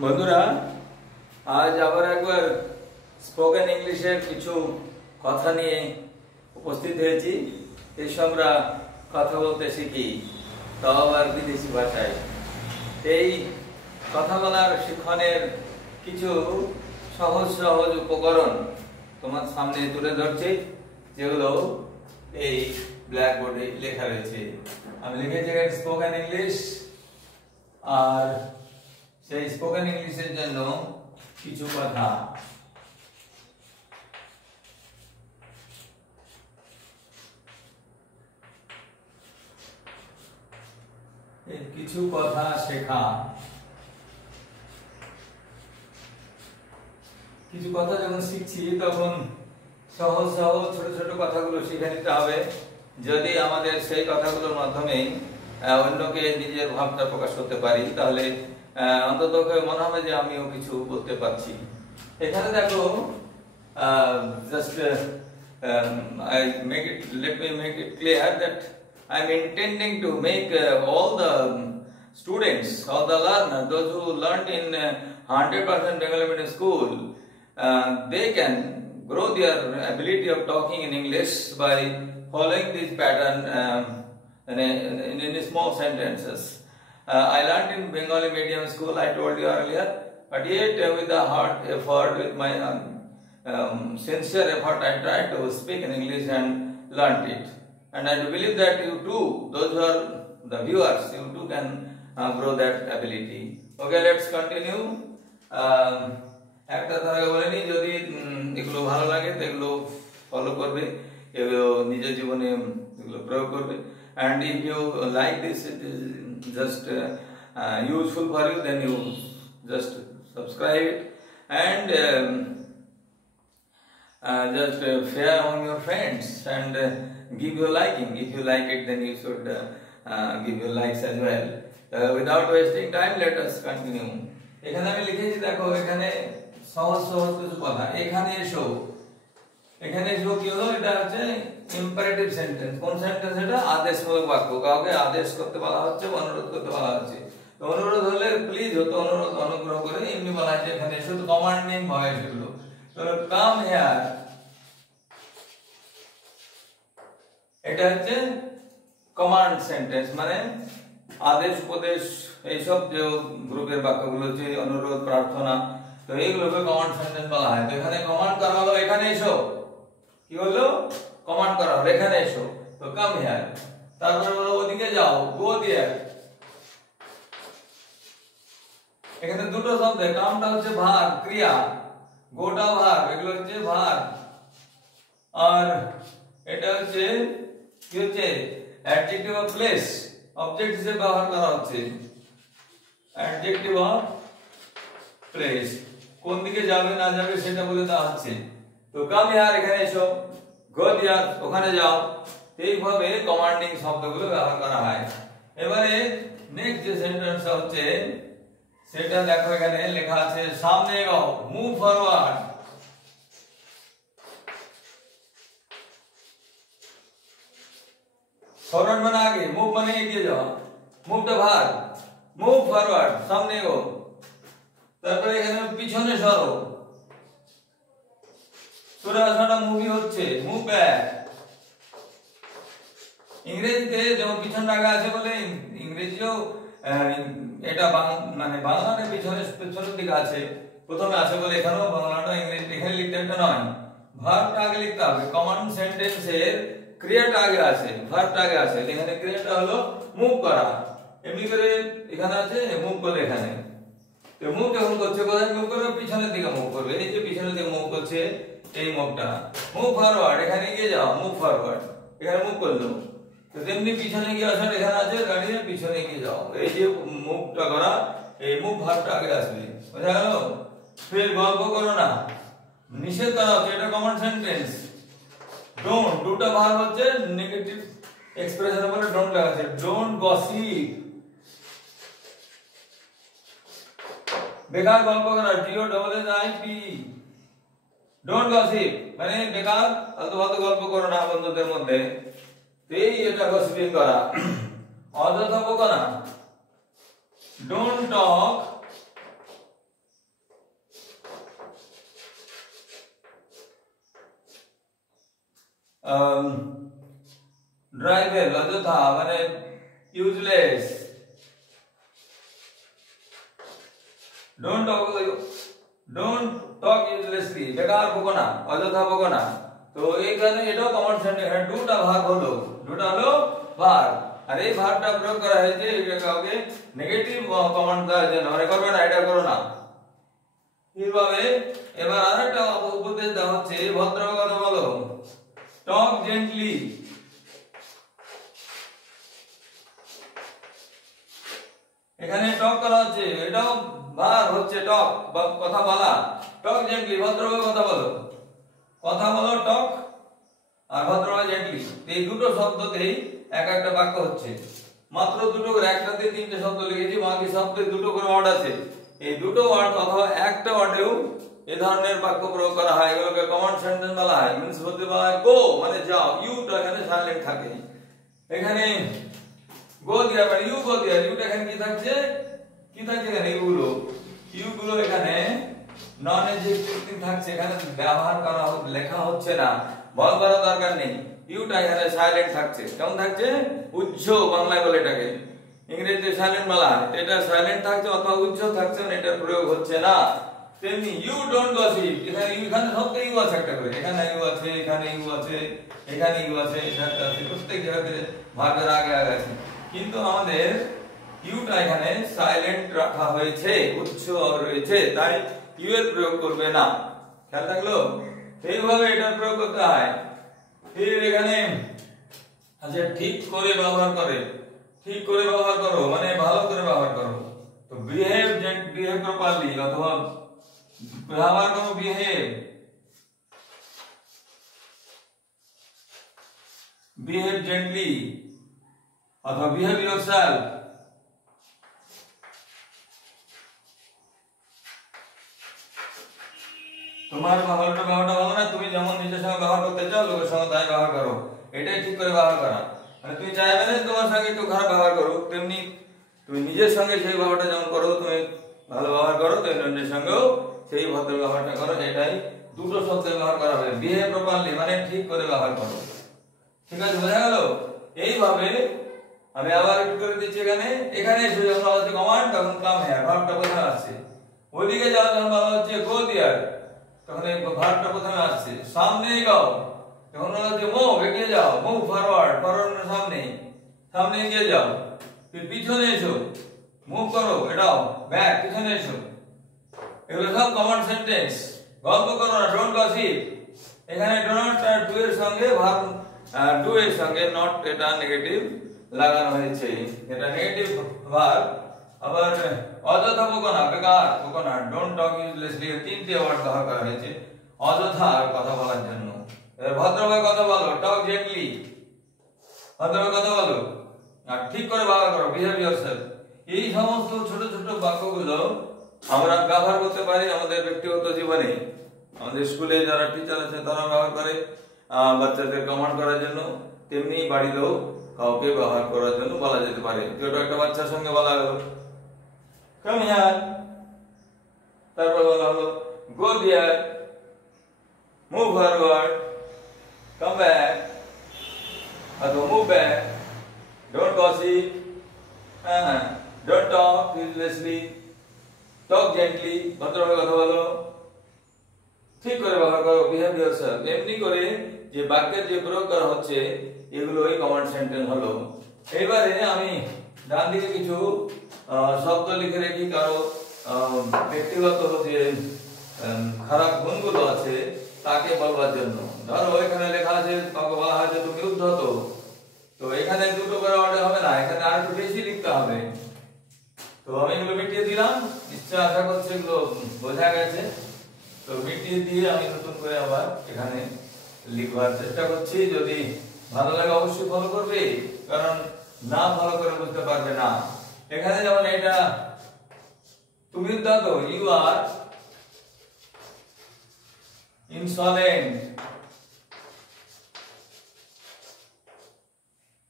বন্ধুরা, আজ আবার একবার স্পোকেন ইংলিশের কিছু কথা নিয়ে উপস্থিত হয়েছি। এসে আমরা কথা বলতে শিখি, তাও আবার বিদেশি ভাষায়। এই কথা বলার শিক্ষণের কিছু সহজ সহজ উপকরণ তোমার সামনে তুলে ধরছি, যেগুলো এই ব্ল্যাকবোর্ডে লেখা রয়েছে। আমি লিখেছি স্পোকেন ইংলিশ, আর সেই স্পোকেন ইংলিশের জন্য কিছু কথা। কিছু কথা শেখা, কিছু কথা যখন শিখছি তখন সহজ সহজ ছোট ছোট কথাগুলো শিখে নিতে হবে, যদি আমাদের সেই কথাগুলোর মাধ্যমে অন্যকে নিজের ভাবটা প্রকাশ করতে পারি, তাহলে অন্তত মনে হবে যে আমিও কিছু বলতে পারছি। এখানে দেখো, just let me make it clear that I'm intending to make all the students, all the learners, those who learned in 100% Bengali medium school, they can grow their ability of talking in English by following this pattern in small sentences. I learned in Bengali medium school, I told you earlier, but yet with the hard effort, with my sincere effort, I tried to speak in English and learned it. And I believe that you too, those who are the viewers, you too can grow that ability. Okay, let's continue. একটা ধারা বলে নি, যদি এগুলো ভালো লাগে তো এগুলো ফলো করবে, এগুলো নিজের জীবনে এগুলো প্রয়োগ করবে। And if you like this, it is just useful for you, then you just subscribe it and just share among your friends and give your liking. If you like it, then you should give your likes as well. Without wasting time, let us continue. এখানে আমি লিখেছি, দেখো এখানে সহজ সহজ কিছু কথা। এখানে এসো, এখানে এসো কি হলো, এটা হচ্ছে ইম্পারেটিভ সেন্টেন্স। কোন সেন্টেন্স? এটা আদেশমূলক বাক্য। কাউকে আদেশ করতে বলা হচ্ছে, অনুরোধ করতে বলা হচ্ছে। তো অনুরোধ হলে প্লিজ হতো, অনুরোধ অনুগ্রহ করে, এমনি বলা হচ্ছে এখানে এসো। তো কমান্ডিং ভয়েস এগুলো, তাহলে কাম হিয়ার, এটা হচ্ছে কমান্ড সেন্টেন্স, মানে আদেশ উপদেশ এইসব যে গ্রুপের বাক্যগুলো হচ্ছে অনুরোধ, প্রার্থনা, তো এইগুলোকে কমান্ড সেন্টেন্স বলা হয়। তো এখানে কমান্ড করা হলো, এখানে এসো। কি বললো? কমান্ড করা হলো, এখানে এসো। তো কাম হিয়ার। তারপরে বলো ওদিকে যাও, গো দেয়ার। এখানে দুটো শব্দ, কামটা হচ্ছে ভার, ক্রিয়া, গোটা ভার, এগুলো হচ্ছে ভার। আর এটা হচ্ছে কি হচ্ছে? অ্যাডজেক্টিভ অফ প্লেস, অবজেক্ট হিসেবে ব্যবহার করা হচ্ছে। অ্যাডজেক্টিভ অফ প্লেস, কোন দিকে যাবে না যাবে সেটা বলে দেওয়া হচ্ছে। তো কাম হিয়ার, এখানে এসো। গো দেয়ার, ওখানে যাও। এইভাবে কমান্ডিং শব্দগুলো ব্যবহার করা হয়। এবারে নেক্সট যে সেন্টেন্স হচ্ছে সেটা দেখো, এখানে লেখা আছে সামনে এগোও, মুভ ফরওয়ার্ড। ফরওয়ার্ড মানে আগে, মুভ মানে এগিয়ে যাওয়া। মুভটা ভার, মুভ ফরওয়ার্ড, সামনে এগো। তারপরে এখানে পিছনে সরো, সরে আসাটা মুভি হচ্ছে, মুভ ব্যাক। ইংরেজিতে যেমন পিছন আগে আছে বলে ইংরেজিও এটা মানে বাংলাতে পিছনের দিকে আছে, প্রথমে আছে বলে এখানেও বাংলাটা ইংরেজি এখানে লিখতে একটা নয়, ভার্বটা আগে লিখতে হবে। কমান্ড সেন্টেন্সের ক্রিয়াটা আগে আছে, ভার্বটা আগে আছে। এখানে ক্রিয়াটা হলো মুভ করা। এমনি করে এখানে আছে মুভ করলে, এখানে তো মুভ যখন করছে, কোথায় মুভ করবে? পিছনের দিকে মুভ করবে। এই যে পিছনের দিকে মুভ করছে, এই মুভটা মুভ ফরওয়ার্ড, এখানে গিয়ে যাও, মুভ ফরওয়ার্ড, এখানে মুভ করলো। তো তেমনি পিছনে গিয়ে আসার এখানে আছে, দাঁড়িয়ে পিছনে গিয়ে যাও। এই যে মুভটা করা, এই মুভ ভার্বটা আগে আসবে, বোঝা গেল? ফের গল্প করো না, নিষেধ করা হচ্ছে, এটা কমান্ড সেন্টেন্স। ডোন্ট, দুটো ভার্ব হচ্ছে, নেগেটিভ এক্সপ্রেশনের পরে ডোন্ট লেখা আছে। ডোন্ট গসিপ, বেকার গল্প করা, DOSSIP। ডোন্ট গসিপ মানে বেকার আলতু-ফালতু গল্প করো না বন্ধুদের মধ্যে। এই এটা গসিপিং করা। অযথা বকা না, ডোন্ট টক অযথা মানে ইউজলেস। ডোন্ট টক ইউজলেসলি, বেকার বকো না, অযথা বকো না। তো এইখানে এটাও কমন সেন্টেন্স, এখানে দুটা ভাগ হলো, দুটা হলো ভাগ। আর এই ভাগটা প্রয়োগ করা হয়েছে এটা কাউকে নেগেটিভ কমান্ড দেওয়ার জন্য, মানে করবে না, এটা করো না এইভাবে। এবার আরেকটা উপদেশ দেওয়া হচ্ছে, ভদ্রভাবে কথা বলো, টক জেন্টলি। এখানে টক করা হচ্ছে, এটাও ভার হচ্ছে টক, কথা বলা। টক জেন্টলি, ভদ্রভাবে কথা বলো, কথা বলো টক, আর ভদ্রভাবে জেন্টলি। এই দুটো শব্দতেই এক একটা বাক্য হচ্ছে, মাত্র দুটো করে, একটাতে তিনটে শব্দ লিখেছি, বাকি শব্দে দুটো করে ওয়ার্ড আছে। এই দুটো ওয়ার্ড অথবা একটা ওয়ার্ডেও এই ধরনের বাক্য প্রয়োগ করা হয়, এগুলোকে কমন সেন্টেন্স বলা হয়। মিন্স বলতে বলা হয় গো মানে যাও, ইউটা এখানে সাইলেন্ট থাকে। এখানে গো দিয়া মানে ইউ গো দিয়া, ইউটা এখানে কি থাকছে, কি থাকছে এখানে ইউগুলো, ইউগুলো এখানে নন এডজেক্টিভ থাকছে, এখানে ব্যবহার করা লেখা হচ্ছে না, বল করার দরকার নেই। ইউটা এখানে সাইলেন্ট থাকছে, কেমন থাকছে, উজ্জ বাংলায় বলে এটাকে, ইংরেজিতে সাইলেন্ট বলা হয়। এটা সাইলেন্ট থাকছে অথবা উজ্জ থাকছে, এটা প্রয়োগ হচ্ছে না। তেমনি ইউ ডোন্ট গসিপ, এখানে ইউ, এখানে সবতে ইউ আছে একটা করে, এখানে ইউ আছে, এখানে ইউ আছে, এখানে ইউ আছে, এখানে আছে, প্রত্যেক জায়গাতে ভাগের আগে আগে আছে। কিন্তু আমাদের ইউটা এখানে সাইলেন্ট রাখা হয়েছে, উচ্চ রয়েছে, তাই ইউ এর প্রয়োগ করবে না। খেয়াল থাকলো? এইভাবে এটা প্রয়োগ করতে হয়। ফির এখানে আচ্ছা, ঠিক করে ব্যবহার করে, ঠিক করে ব্যবহার করো মানে ভালো করে ব্যবহার করো। তো বিহেভ, বিহেভ প্রপারলি অথবা ব্যবহার করো বিহেভ, বিহেভ জেন্টলি অথবা বিহেভ ইয়োরসেলফ। তোমার ব্যবহারটা ভালো না, তুমি যেমন নিজের সঙ্গে ব্যবহার করতে চাও লোকের সঙ্গে তাই ব্যবহার করো, এটাই ঠিক করে ব্যবহার করা। মানে তুমি চাইবে না তোমার সঙ্গে একটু খারাপ ব্যবহার করো, তেমনি তুমি নিজের সঙ্গে সেই ব্যবহারটা যেমন করো, তুমি ভালো ব্যবহার করো, তেমনি অন্যের সঙ্গেও সেই ভদ্র ব্যবহারটা করো। এটাই দুটো শব্দ ব্যবহার করা হবে, বিহেভ প্রপারলি মানে ঠিক করে ব্যবহার করো। ঠিক আছে, বোঝা গেল? এইভাবে আমি আবার একটু করে দিচ্ছি। এখানে এখানে এসে যখন বলা হচ্ছে কমান্ড, তখন কাম হেয়ার, ভার্বটা প্রথমে আসছে। ওইদিকে যাও যখন বলা হচ্ছে গো দেয়ার, তখন এই ভার্বটা প্রথমে আসছে। সামনে গাও যখন বলা হচ্ছে মুভ, এগিয়ে যাও, মুভ ফরওয়ার্ড, ফরওয়ার্ড মানে সামনে, সামনে এগিয়ে যাও। ফির পিছনে এসো, মুভ করো, এটাও ব্যাক, পিছনে এসো। এগুলো সব কমান্ড সেন্টেন্স। গল্প করো না, ডোন্ট গসিপ। এখানে ডো নট আর ডু এর সঙ্গে ভার্ব, ডু এর সঙ্গে নট, এটা নেগেটিভ লাগানো হয়েছে, এটা নেগেটিভ ভার্ব। আবার অযথা বকো না, বেকার বকো না, ডোন্ট টক ইউজলেসলি, তিনটে ওয়ার্ড ব্যবহার করা হয়েছে অযথা কথা বলার জন্য। ভদ্রভাবে কথা বলো, টক জেন্টলি, ভদ্রভাবে কথা বলো, আর ঠিক করে ব্যবহার করো, বিহেভ ইয়োরসেলফ। এই সমস্ত ছোট ছোট বাক্যগুলো আমরা ব্যবহার করতে পারি আমাদের ব্যক্তিগত জীবনে। আমাদের স্কুলে যারা টিচার আছে তারা ব্যবহার করে বাচ্চাদের কমান্ড করার জন্য, তেমনি বাড়িতেও কাউকে ব্যবহার করার জন্য বলা যেতে পারে। যেটা একটা বাচ্চার সঙ্গে বলা হলো কাম হিয়ার, তারপর বলা হলো go there, move forward, come back অথবা move back, don't gossip, don't talk uselessly, talk gently, ভদ্রভাবে কথা বলো, ঠিক করে ব্যবহার করো, বিহেভ ইয়োরসেলফ। এমনি করে যে বাক্যের যে প্রয়োগ করা হচ্ছে এগুলোই কমান্ড সেন্টেন্স হলো। এবারে আমি ডান দিকে কিছু শব্দ লিখে রেখি কারো ব্যক্তিগত যে খারাপ গুণগুলো আছে তাকে বলবার জন্য। ধরো এখানে লেখা আছে, কাউকে বলা হয়েছে তুমি উদ্ধত, তো এখানে দুটো করে অর্ডার হবে না, এখানে আর একটু বেশি লিখতে হবে। তো আমি এগুলো মিটিয়ে দিলাম, নিশ্চয় আশা করছি এগুলো বোঝা গেছে। তো মিটিয়ে দিয়ে আমি নতুন করে আবার এখানে লিখবার চেষ্টা করছি। যদি ভালো লাগে অবশ্যই ফলো করবে, কারণ না ফলো করে বুঝতে পারবে না। এখানে যেমন এটা তুমি উদ্ধত, ইউ আর ইনসলেন্ট,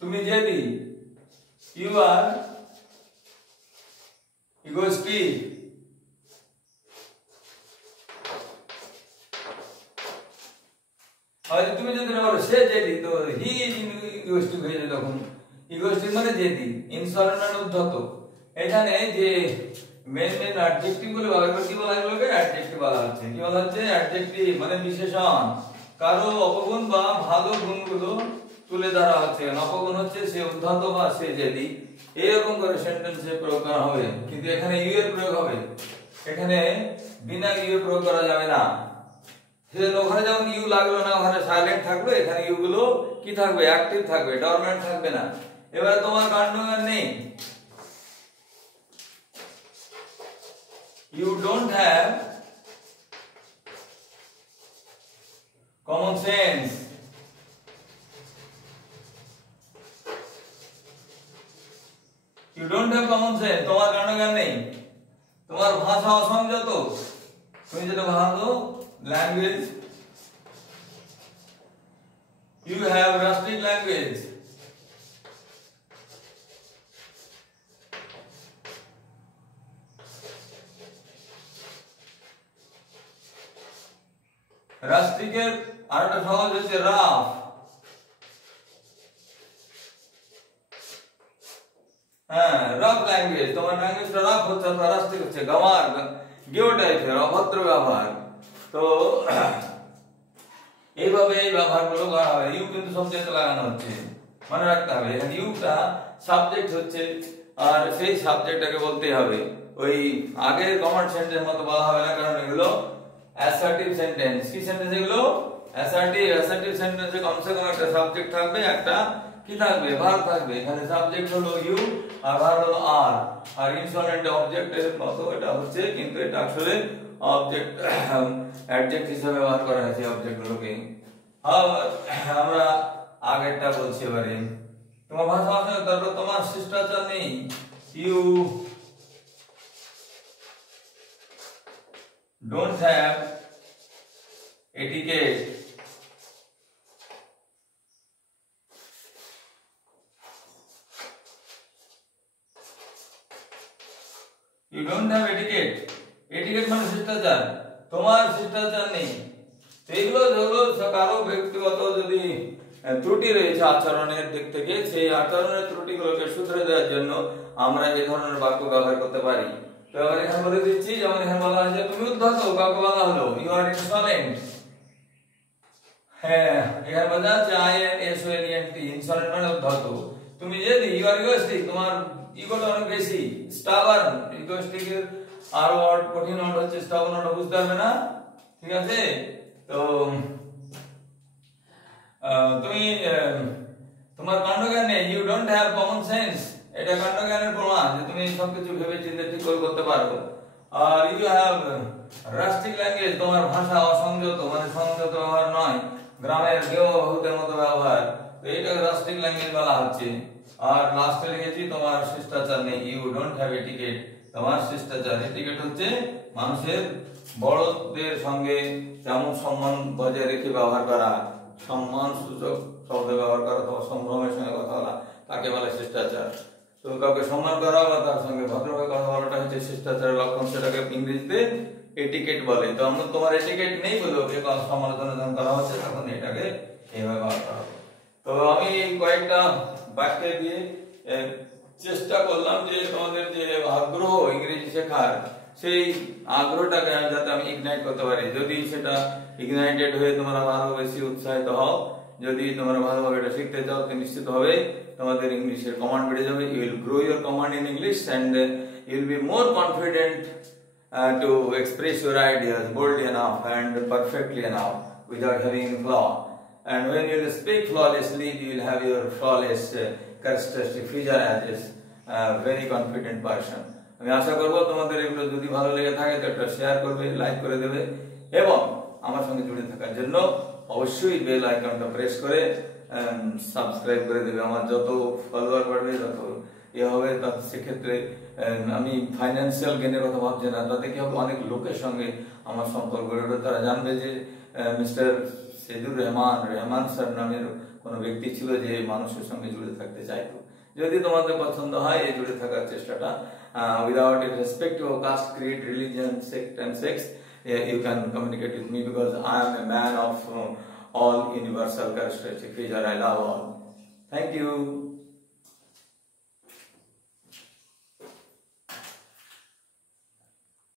তুমি জেদি, ইউ আর ইগোস্টিক, আর তুমি যদি বলো সে জেদি, তো হি ইজ ইগোস্টিক হয়ে যায় তখন। ইগোইস্টিক মানে জেদি, ইনসলেন্ট মানে উদ্ধত। এখানে যে মেন অ্যাডজেক্টিভ গুলো ব্যবহার করে কি বলা হয়, এগুলোকে অ্যাডজেক্টিভ বলা হচ্ছে। কি বলা হচ্ছে? অ্যাডজেক্টিভ মানে বিশেষণ, কারো অপগুণ বা ভালো গুণগুলো তুলে ধরা হচ্ছে। অপগুণ হচ্ছে সে উদ্ধত বা সে জেদি, এরকম করে সেন্টেন্সে প্রয়োগ করা হবে। কিন্তু এখানে ইউ এর প্রয়োগ হবে, এখানে বিনা ইউ এর প্রয়োগ করা যাবে না। সেজন্য ওখানে যেমন ইউ লাগলো না, ওখানে সাইলেন্ট থাকবে, এখানে ইউ গুলো কি থাকবে? অ্যাক্টিভ থাকবে, ডরমেন্ট থাকবে না। এবারে তোমার কাণ্ডজ্ঞান নেই, you don't have common sense, you don't have common sense, তোমার কাণ্ডজ্ঞান নেই, তোমার ভাষা অসংযত, তুমি যেটা ভালো language, you have rustic language, রাস্টিকের আরেকটা সহজ হচ্ছে রাফ। হ্যাঁ, রাফ ল্যাঙ্গুয়েজ, তোমার ল্যাঙ্গুয়েজটা রাফ হচ্ছে, অথবা রাস্টিক হচ্ছে গামার, গেও টাইপের অভদ্র ব্যবহার। তো এইভাবে এই ব্যবহারগুলো করা হবে। ইউ কিন্তু সব জায়গায় লাগানো হচ্ছে, মনে রাখতে হবে। এখানে ইউটা সাবজেক্ট হচ্ছে, আর সেই সাবজেক্টটাকে বলতেই হবে। ওই আগের কমান্ড সেন্টেন্সের মতো বলা হবে না, কারণ এগুলো অ্যাসার্টিভ সেন্টেন্স। কি সেন্টেন্স এগুলো? অ্যাসার্টিভ। অ্যাসার্টিভ সেন্টেন্সে কমসে কম একটা সাবজেক্ট থাকবে, একটা কি থাকবে? ভার্ব থাকবে। এখানে সাবজেক্ট হলো ইউ আর ভার্ব হলো আর। আর ইনসলেন্ট অবজেক্টের মতো এটা হচ্ছে, কিন্তু এটা আসলে অবজেক্ট অ্যাডজেক্ট হিসেবে ব্যবহার করা হয়েছে অবজেক্টগুলোকে। আমরা আগেরটা বলছি এবারে। তোমার ভাষা আছে, তারপর তোমার শিষ্টাচার নেই, you don't have etiquette, you don't have etiquette, etiquette মানে শিষ্টাচার, তোমার শিষ্টাচার নেই। এইগুলো যেগুলো কারো ব্যক্তিগত যদি ত্রুটি রয়েছে আচরণের দিক থেকে, সেই আচরণের ত্রুটিগুলোকে শুধরে দেওয়ার জন্য আমরা এই ধরনের বাক্য ব্যবহার করতে পারি। তো এবার এখানে বলে দিচ্ছি, যেমন এখানে বলা হয়েছে তুমি উদ্ধত, কাউকে বলা হলো ইউ আর ইনসলেন্ট। হ্যাঁ, এখানে বলা আছে I N S O N N T, insolent মানে উদ্ধত। তুমি যদি ইউ আর ইগোইস্টিক, তোমার ইগোটা অনেক বেশি, স্টাবার্ন। ইগোইস্টিকের আর ওয়ার্ড কঠিন ওয়ার্ড হচ্ছে স্টাবার্ন, ওটা বুঝতে হবে না, ঠিক আছে? তো তুমি তোমার কাণ্ডজ্ঞান নেই, you don't have common sense, এটা কাণ্ডজ্ঞানের প্রমাণ যে তুমি সবকিছু ভেবে চিন্তে ঠিক করে করতে পারো। আর ইউ হ্যাভ রাস্টিক ল্যাঙ্গুয়েজ, তোমার ভাষা অসংযত, মানে সংযত ব্যবহার নয়, গ্রামের গেও বহুতের মতো ব্যবহার, তো এটা রাস্টিক ল্যাঙ্গুয়েজ বলা হচ্ছে। আর লাস্টে লিখেছি তোমার শিষ্টাচার নেই, ইউ ডোন্ট হ্যাভ এটিকেট, তোমার শিষ্টাচার। এটিকেট হচ্ছে মানুষের বড়দের সঙ্গে যেমন সম্মান বজায় রেখে ব্যবহার করা, সম্মান সূচক শব্দ ব্যবহার করা, অথবা সম্ভ্রমের সঙ্গে কথা বলা, তাকে বলে শিষ্টাচার। তো কাউকে সম্মান করা বা তার সঙ্গে ভদ্রভাবে কথা বলাটা হচ্ছে শিষ্টাচারের লক্ষণ, সেটাকে ইংরেজিতে এটিকেট বলে। তো আমরা তোমার এটিকেট নেই বলে ওকে সমালোচনা যখন করা হচ্ছে, তখন এটাকে এইভাবে ব্যবহার করা হবে। তো আমি কয়েকটা বাক্য দিয়ে চেষ্টা করলাম যে তোমাদের যে আগ্রহ ইংরেজি শেখার, সেই আগ্রহটাকে যাতে আমি ইগনাইট করতে পারি। যদি সেটা ইগনাইটেড হয়ে তোমরা আরো বেশি উৎসাহিত হও, যদি তোমরা ভালোভাবে এটা শিখতে চাও, তো নিশ্চিতভাবে তোমাদের ইংলিশের কমান্ড বেড়ে যাবে। You will grow your command in English and you will be more confident to express your ideas boldly enough and perfectly enough without having any flaw. And when you will speak flawlessly, you will have your flawless characteristic feature as a very confident person. আমি আশা করব তোমাদের এগুলো যদি ভালো লেগে থাকে তো এটা শেয়ার করবে, লাইক করে দেবে, এবং আমার সঙ্গে জুড়ে থাকার জন্য অবশ্যই বেল আইকনটা প্রেস করে সাবস্ক্রাইব করে দেবে। আমার যত ফলোয়ার বাড়বে, যত হবে, তাতে সেক্ষেত্রে আমি ফাইন্যান্সিয়াল গেনের কথা ভাবছি না, তাতে কি হবে, অনেক লোকের সঙ্গে আমার সম্পর্ক গড়ে উঠবে। তারা জানবে যে মিস্টার সেদুর রহমান স্যার নামের কোনো ব্যক্তি ছিল যে মানুষের সঙ্গে জুড়ে থাকতে চাইতো। যদি তোমাদের পছন্দ হয় এই জুড়ে থাকার চেষ্টাটা, without irrespective of caste, creed, religion, sect and sex, you can communicate with me because I am a man of all universal characteristic feature. I love all. Thank you.